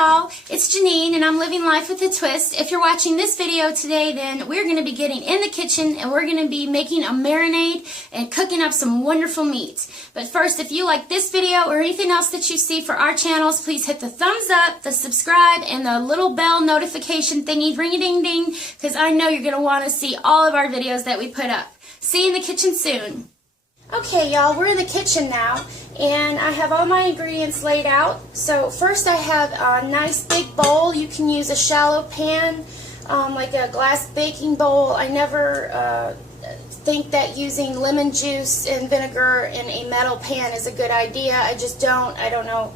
y'all, it's Janeen and I'm living life with a twist. If you're watching this video today, then we're going to be getting in the kitchen and we're going to be making a marinade and cooking up some wonderful meat. But first, if you like this video or anything else that you see for our channels, please hit the thumbs up, the subscribe, and the little bell notification thingy, ring-a-ding-ding, because I know you're going to want to see all of our videos that we put up. See you in the kitchen soon. Okay, y'all, we're in the kitchen now, and I have all my ingredients laid out. So first I have a nice big bowl. You can use a shallow pan, like a glass baking bowl. I never think that using lemon juice and vinegar in a metal pan is a good idea. I just don't. I don't know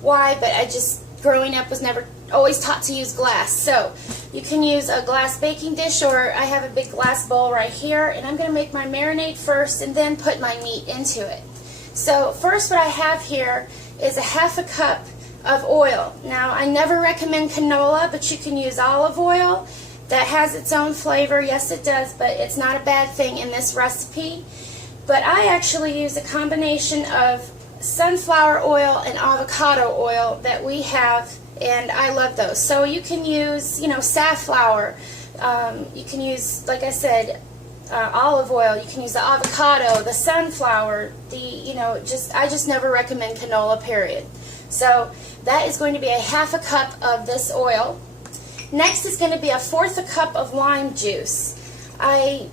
why, but I just, growing up, was never always taught to use glass. So you can use a glass baking dish, or I have a big glass bowl right here, and I'm going to make my marinade first and then put my meat into it. So first, what I have here is a half a cup of oil. Now, I never recommend canola, but you can use olive oil. That has its own flavor. Yes, it does, but it's not a bad thing in this recipe. But I actually use a combination of sunflower oil and avocado oil that we have, and I love those. So you can use, safflower. You can use, like I said, olive oil. You can use the avocado, the sunflower. I just never recommend canola, period. So that is going to be a half a cup of this oil. Next is going to be a fourth a cup of lime juice. I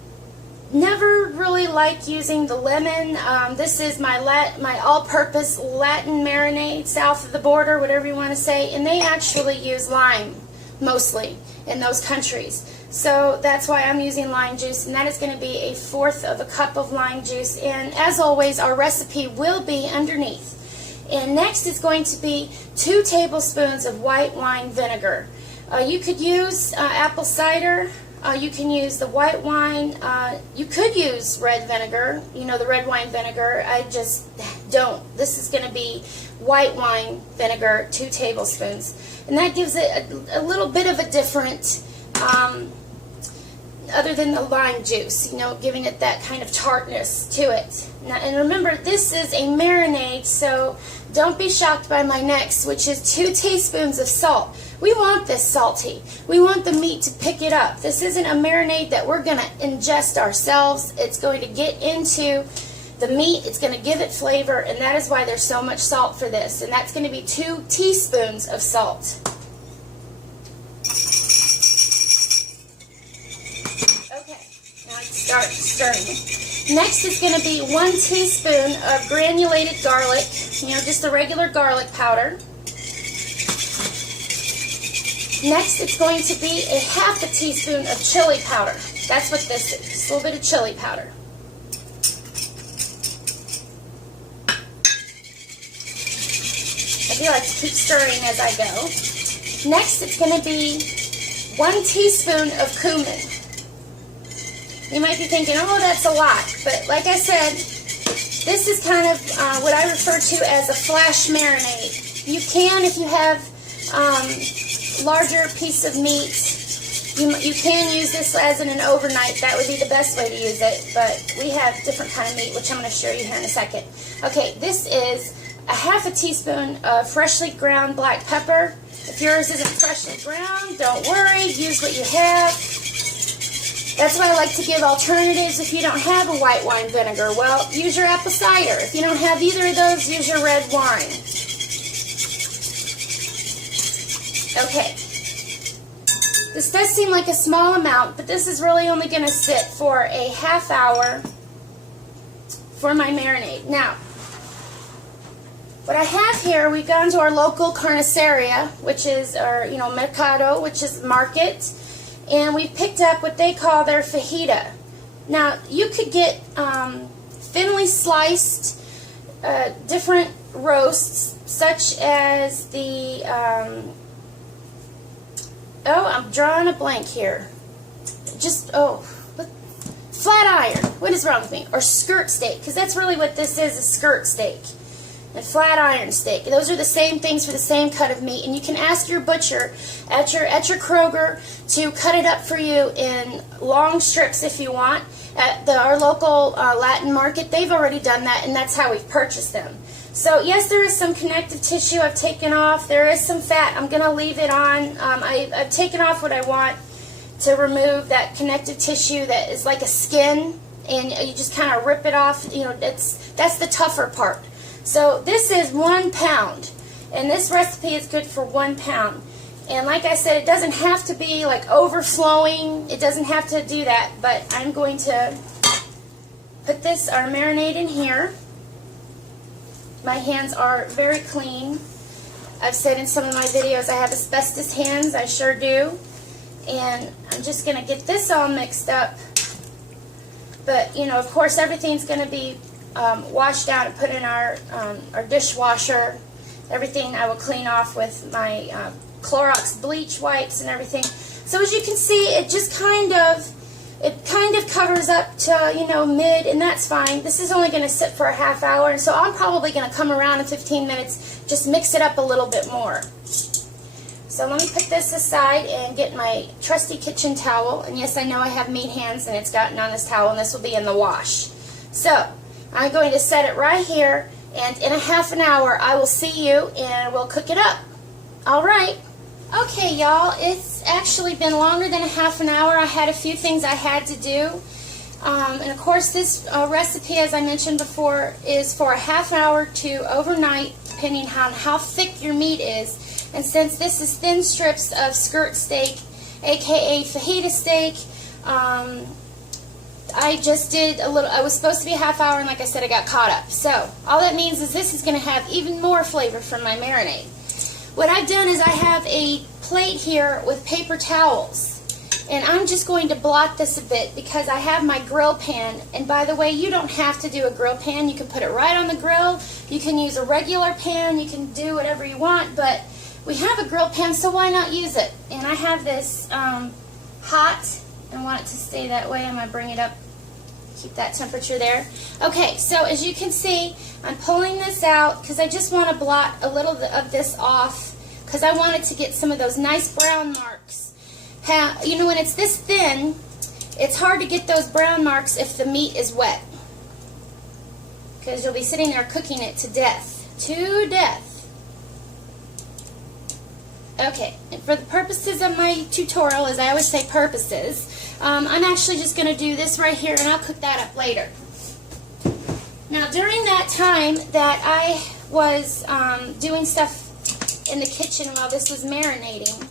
never really like using the lemon. This is my all-purpose Latin marinade, south of the border, whatever you want to say, and they actually use lime mostly in those countries. So that's why I'm using lime juice, and that is going to be a fourth of a cup of lime juice. And as always, our recipe will be underneath. And next is going to be 2 tablespoons of white wine vinegar. You could use apple cider. You can use the white wine. You could use red vinegar, the red wine vinegar. I just don't. This is going to be white wine vinegar, 2 tablespoons. And that gives it a little bit of a different, other than the lime juice, giving it that kind of tartness to it. Now, and remember, this is a marinade, so don't be shocked by my next, which is 2 teaspoons of salt. We want this salty. We want the meat to pick it up. This isn't a marinade that we're going to ingest ourselves. It's going to get into the meat. It's going to give it flavor, and that is why there's so much salt for this. And that's going to be 2 teaspoons of salt. Okay, now I start stirring. Next is going to be 1 teaspoon of granulated garlic, just the regular garlic powder. Next, it's going to be a half a teaspoon of chili powder. That's what this is, just a little bit of chili powder. I do like to keep stirring as I go. Next, it's going to be 1 teaspoon of cumin. You might be thinking, oh, that's a lot. But like I said, this is kind of what I refer to as a flash marinade. You can, if you have larger piece of meat, you can use this as an overnight. That would be the best way to use it, but we have different kind of meat, which I'm going to show you here in a second. Okay, this is a half a teaspoon of freshly ground black pepper. If yours isn't freshly ground, don't worry, use what you have. That's why I like to give alternatives if you don't have a white wine vinegar. Well, use your apple cider. If you don't have either of those, use your red wine. Okay, this does seem like a small amount, but this is really only going to sit for a half hour for my marinade. Now, what I have here, we've gone to our local carniceria, which is our, mercado, which is market, and we've picked up what they call their fajita. Now, you could get thinly sliced different roasts, such as the I'm drawing a blank here. Flat iron. What is wrong with me? Or skirt steak, because that's really what this is, a skirt steak. And flat iron steak. Those are the same things for the same cut of meat. And you can ask your butcher at your Kroger to cut it up for you in long strips if you want. At our local Latin market, they've already done that, and that's how we've purchased them. So yes, there is some connective tissue I've taken off. There is some fat. I'm going to leave it on. I've taken off what I want to remove that connective tissue that is like a skin, and you just kind of rip it off. You know, that's the tougher part. So this is 1 pound, and this recipe is good for 1 pound. And like I said, it doesn't have to be like overflowing. It doesn't have to do that, but I'm going to put our marinade in here. My hands are very clean. I've said in some of my videos I have asbestos hands. I sure do. And I'm just going to get this all mixed up. But, you know, of course, everything's going to be washed out and put in our dishwasher. Everything I will clean off with my Clorox bleach wipes and everything. So as you can see, it just kind of covers up to, you know, mid, and that's fine. This is only going to sit for a half hour, and so I'm probably going to come around in 15 minutes, just mix it up a little bit more. So let me put this aside and get my trusty kitchen towel. And yes, I know I have meat hands, and it's gotten on this towel, and this will be in the wash. So I'm going to set it right here, and in a half an hour I will see you, and we'll cook it up. All right. Okay, y'all, it's actually been longer than a half an hour. I had a few things I had to do. And of course, this recipe, as I mentioned before, is for a half hour to overnight, depending on how thick your meat is. And since this is thin strips of skirt steak, aka fajita steak, I just did a little. I was supposed to be a half hour, and like I said, I got caught up. So all that means is this is going to have even more flavor from my marinade. What I've done is I have a plate here with paper towels, and I'm just going to blot this a bit because I have my grill pan. And by the way, you don't have to do a grill pan. You can put it right on the grill. You can use a regular pan. You can do whatever you want, but we have a grill pan, so why not use it? And I have this hot. I want it to stay that way. I'm going to bring it up, keep that temperature there. Okay, so as you can see, I'm pulling this out because I just want to blot a little of this off because I want it to get some of those nice brown marks. You know, when it's this thin, it's hard to get those brown marks if the meat is wet because you'll be sitting there cooking it to death. To death. Okay, and for the purposes of my tutorial, as I always say, purposes, I'm actually just going to do this right here, and I'll cook that up later. Now, during that time that I was doing stuff in the kitchen while this was marinating,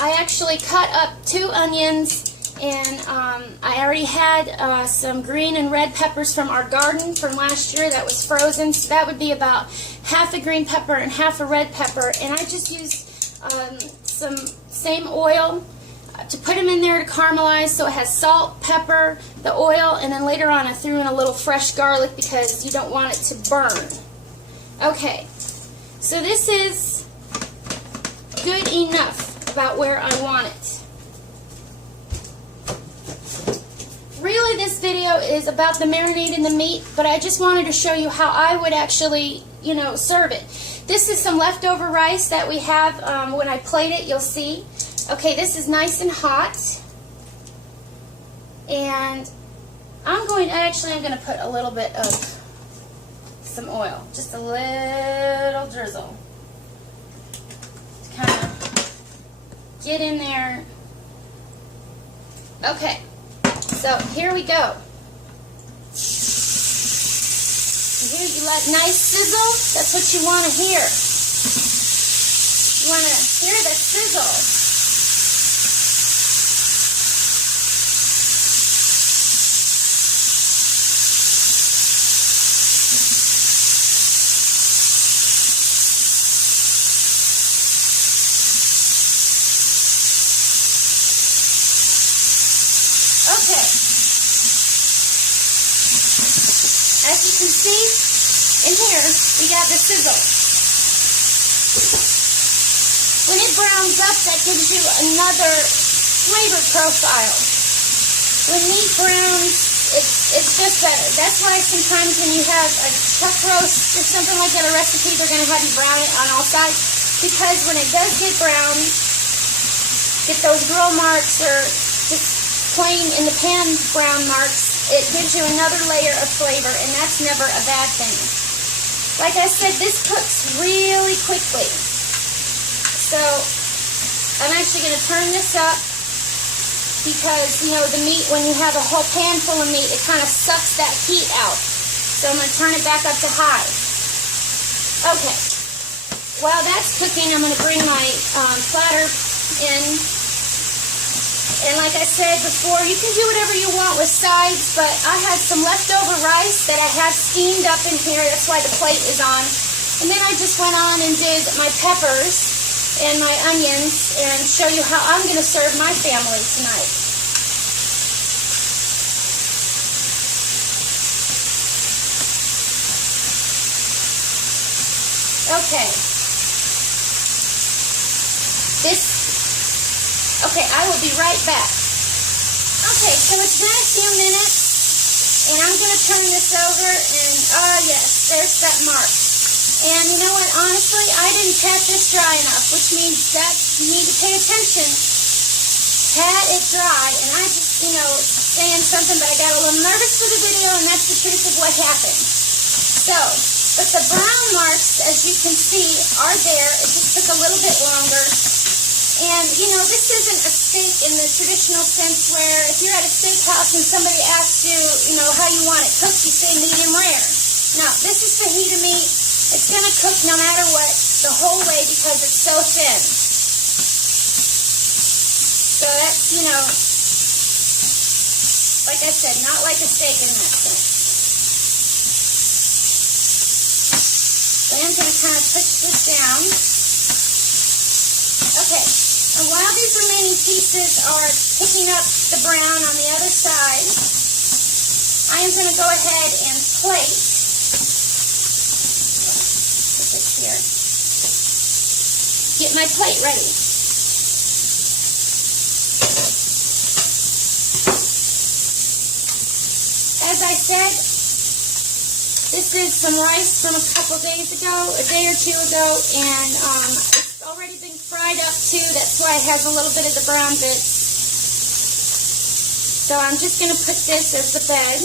I actually cut up 2 onions, and I already had some green and red peppers from our garden from last year that was frozen, so that would be about half a green pepper and half a red pepper, and I just used some same oil to put them in there to caramelize, so it has salt, pepper, the oil, and then later on I threw in a little fresh garlic because you don't want it to burn. Okay, so this is good enough about where I want it. Really, this video is about the marinade and the meat, but I just wanted to show you how I would actually, you know, serve it. This is some leftover rice that we have. When I plate it, you'll see. Okay, this is nice and hot, and I'm going to put a little bit of some oil, just a little drizzle, to kind of get in there. Okay, so here we go. Here you like nice sizzle. That's what you want to hear. You want to hear the sizzle. Okay. As you can see, in here, we got the sizzle. When it browns up, that gives you another flavor profile. When meat browns, it's just better. That's why sometimes when you have a chuck roast or something like that, a recipe, they're going to have you brown it on all sides. Because when it does get brown, get those grill marks or just plain in the pan brown marks, it gives you another layer of flavor, and that's never a bad thing. Like I said, this cooks really quickly. So I'm actually going to turn this up because, you know, the meat, when you have a whole pan full of meat, it kind of sucks that heat out. So I'm going to turn it back up to high. Okay. While that's cooking, I'm going to bring my platter in. And like I said before, you can do whatever you want with sides, but I had some leftover rice that I had steamed up in here. That's why the plate is on. And then I just went on and did my peppers and my onions and show you how I'm going to serve my family tonight. Okay. Okay, I will be right back. Okay, so it's been a few minutes, and I'm going to turn this over, and yes, there's that mark. And you know what, honestly, I didn't pat this dry enough, which means that you need to pay attention. Pat it dry, and I just, you know, saying something, but I got a little nervous for the video, and that's the truth of what happened. So, but the brown marks, as you can see, are there. It just took a little bit longer. And, you know, this isn't a steak in the traditional sense where if you're at a steakhouse and somebody asks you, you know, how you want it cooked, you say medium rare. No, this is fajita meat. It's going to cook no matter what the whole way because it's so thin. So that's, you know, like I said, not like a steak in that sense. So I'm going to kind of push this down. Okay, and while these remaining pieces are picking up the brown on the other side, I am going to go ahead and plate. Put this here. Get my plate ready. As I said, this is some rice from a couple days ago, a day or two ago, and it's already been fried up too. That's why it has a little bit of the brown bits. So I'm just going to put this as the bed.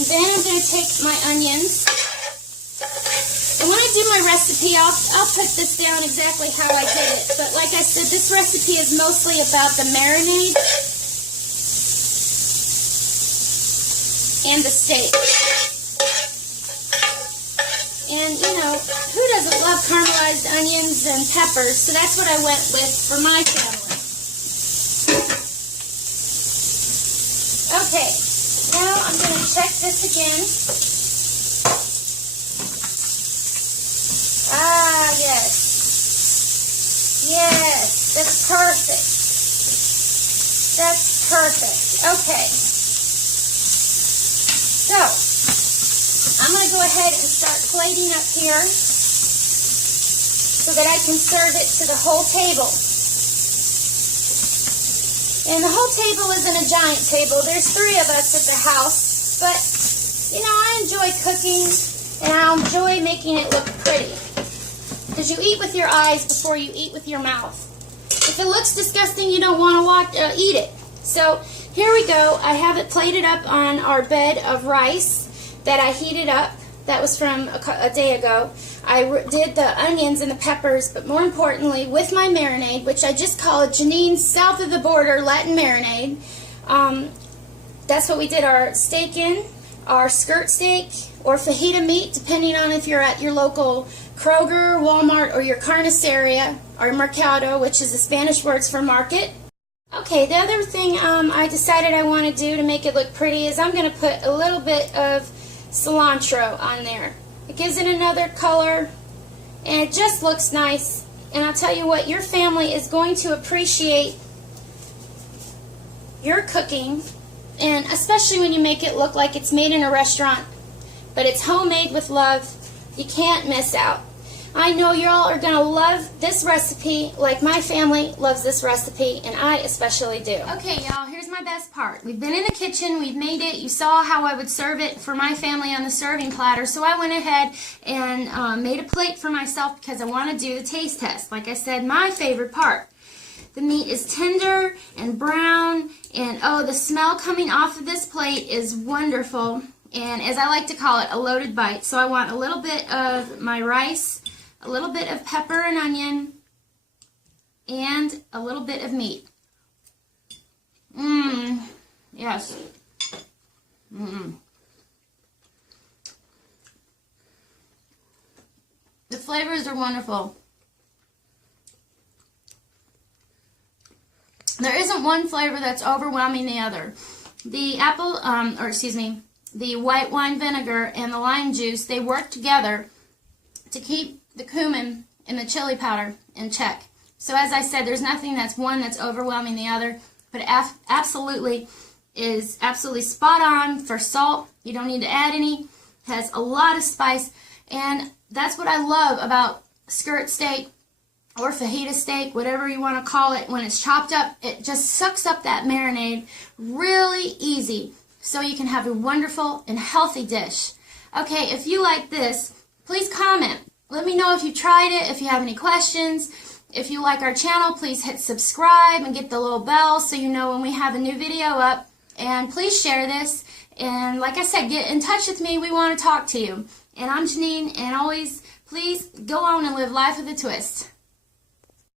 And then I'm going to take my onions. And when I do my recipe, I'll put this down exactly how I did it. But like I said, this recipe is mostly about the marinade and the steak. And, you know, who doesn't love caramelized onions and peppers? So that's what I went with for my family. Okay, now I'm going to check this again. Ah, yes. Yes, that's perfect. That's perfect. Okay. So, I'm going to go ahead and start plating up here so that I can serve it to the whole table. And the whole table isn't a giant table. There's 3 of us at the house. But, you know, I enjoy cooking and I enjoy making it look pretty. Because you eat with your eyes before you eat with your mouth. If it looks disgusting, you don't want to eat it. So, here we go. I have it plated up on our bed of rice that I heated up. That was from a day ago. I did the onions and the peppers, but more importantly, with my marinade, which I just call it Janeen's South of the Border Latin Marinade. That's what we did our steak in, our skirt steak, or fajita meat, depending on if you're at your local Kroger, Walmart, or your carniceria, or mercado, which is the Spanish words for market. Okay, the other thing I decided I want to do to make it look pretty is I'm going to put a little bit of cilantro on there. It gives it another color, and it just looks nice. And I'll tell you what, your family is going to appreciate your cooking, and especially when you make it look like it's made in a restaurant, but it's homemade with love. You can't miss out. I know y'all are going to love this recipe like my family loves this recipe, and I especially do. Okay, y'all, here's my best part. We've been in the kitchen, we've made it. You saw how I would serve it for my family on the serving platter, so I went ahead and made a plate for myself because I want to do the taste test. Like I said, my favorite part. The meat is tender and brown, and oh, the smell coming off of this plate is wonderful. And as I like to call it, a loaded bite. So I want a little bit of my rice, a little bit of pepper and onion, and a little bit of meat. Yes. The flavors are wonderful. There isn't one flavor that's overwhelming the other. The the white wine vinegar and the lime juice, they work together to keep the cumin and the chili powder in check. So as I said, there's nothing that's overwhelming the other, but absolutely spot on for salt. You don't need to add any. Has a lot of spice, and that's what I love about skirt steak or fajita steak, whatever you want to call it. When it's chopped up, it just sucks up that marinade really easy, so you can have a wonderful and healthy dish. Okay, if you like this, please comment. Let me know if you tried it, if you have any questions. If you like our channel, please hit subscribe and get the little bell so you know when we have a new video up. And please share this. And like I said, get in touch with me. We want to talk to you. And I'm Janeen, and always, please go on and live life with a twist.